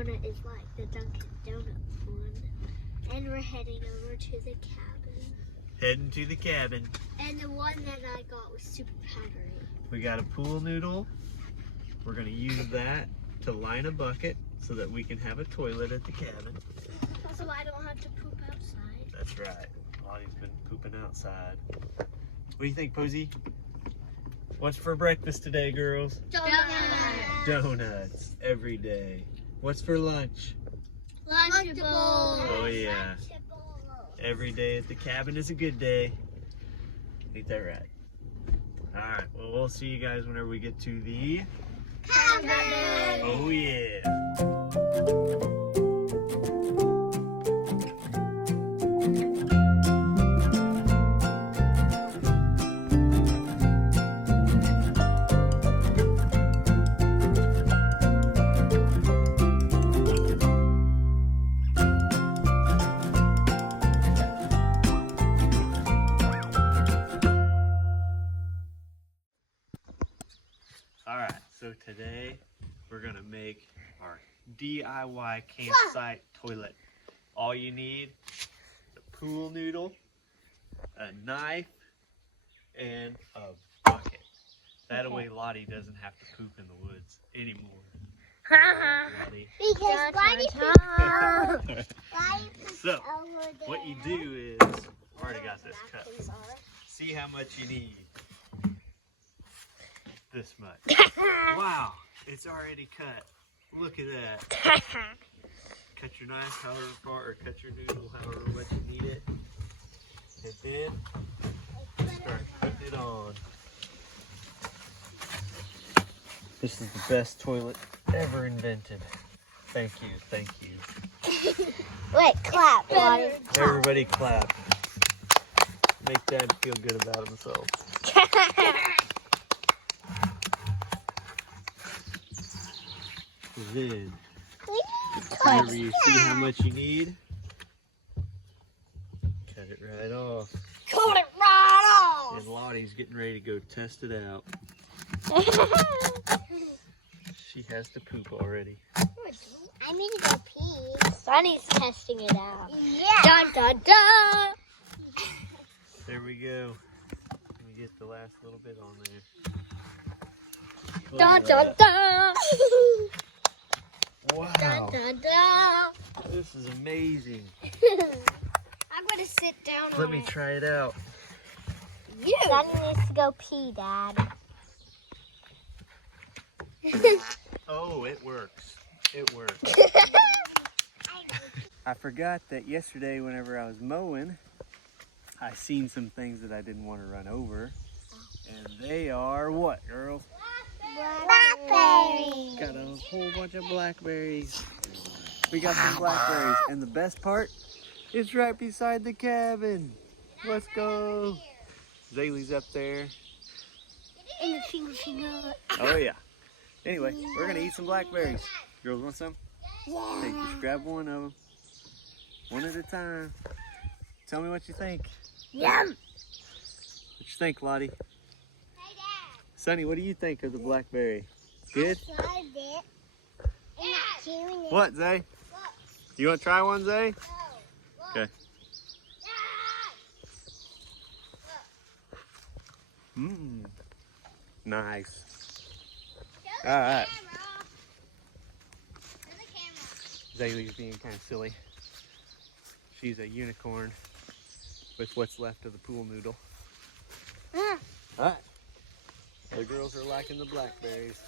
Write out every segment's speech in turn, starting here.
donut is like the Dunkin' Donut one. And we're heading over to the cabin. Heading to the cabin. And the one that I got was super powdery. We got a pool noodle. We're gonna use that to line a bucket so that we can have a toilet at the cabin. So I don't have to poop outside. That's right. Lottie's been pooping outside. What do you think, Posey? What's for breakfast today, girls? Donuts. Donuts every day. What's for lunch? Lunchables. Oh yeah. Every day at the cabin is a good day. Ain't that right? Alright, well we'll see you guys whenever we get to the Cabin. Oh yeah. Alright, so today we're gonna make our DIY campsite toilet. All you need is a pool noodle, a knife, and a bucket. That way Lottie doesn't have to poop in the woods anymore. Lottie. Because So, what you do is, I've already got this cut. See how much you need. This much. Wow, it's already cut. Look at that. Cut your knife however far, or cut your noodle however much you need it. And then start putting it on. This is the best toilet ever invented. Thank you, thank you. Wait, clap, Lottie. Everybody clap. Make Dad feel good about himself. Then, whenever you see how much you need, cut it right off. Cut it right off. And Lottie's getting ready to go test it out. She has to poop already. I need to go pee. Sunny's testing it out. Yeah. Dun dun dun. There we go. Let me get the last little bit on there. Dun dun dun. Wow. Dun dun dun. This is amazing. I'm gonna sit down Let on me it. try it out. Sunny needs to go pee, Dad. Oh, it works. It works. I forgot that yesterday whenever I was mowing, I seen some things that I didn't want to run over. And they are what, girls? Blackberries. Got a whole bunch of blackberries. We got some blackberries. And the best part, it's right beside the cabin. Let's go. Zaylee's up there. And the finger. Oh yeah. Anyway, we're gonna eat some blackberries. Girls want some? Yeah. Hey, just grab one of them. One at a time. Tell me what you think. Yum. What you think, Lottie? Sonny, what do you think of the blackberry? Good? I tried it. I'm not chewing it. What, Zay? You want to try one, Zay? No. Okay. Mmm. Nice. All right. Zaylee's being kind of silly. She's a unicorn with what's left of the pool noodle. All right. The girls are liking the blackberries.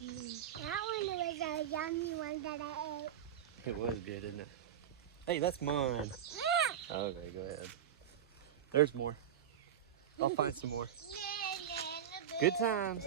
That one was a yummy one that I ate. It was good, isn't it? Hey, that's mine. Okay, go ahead. There's more. I'll find some more. Good times.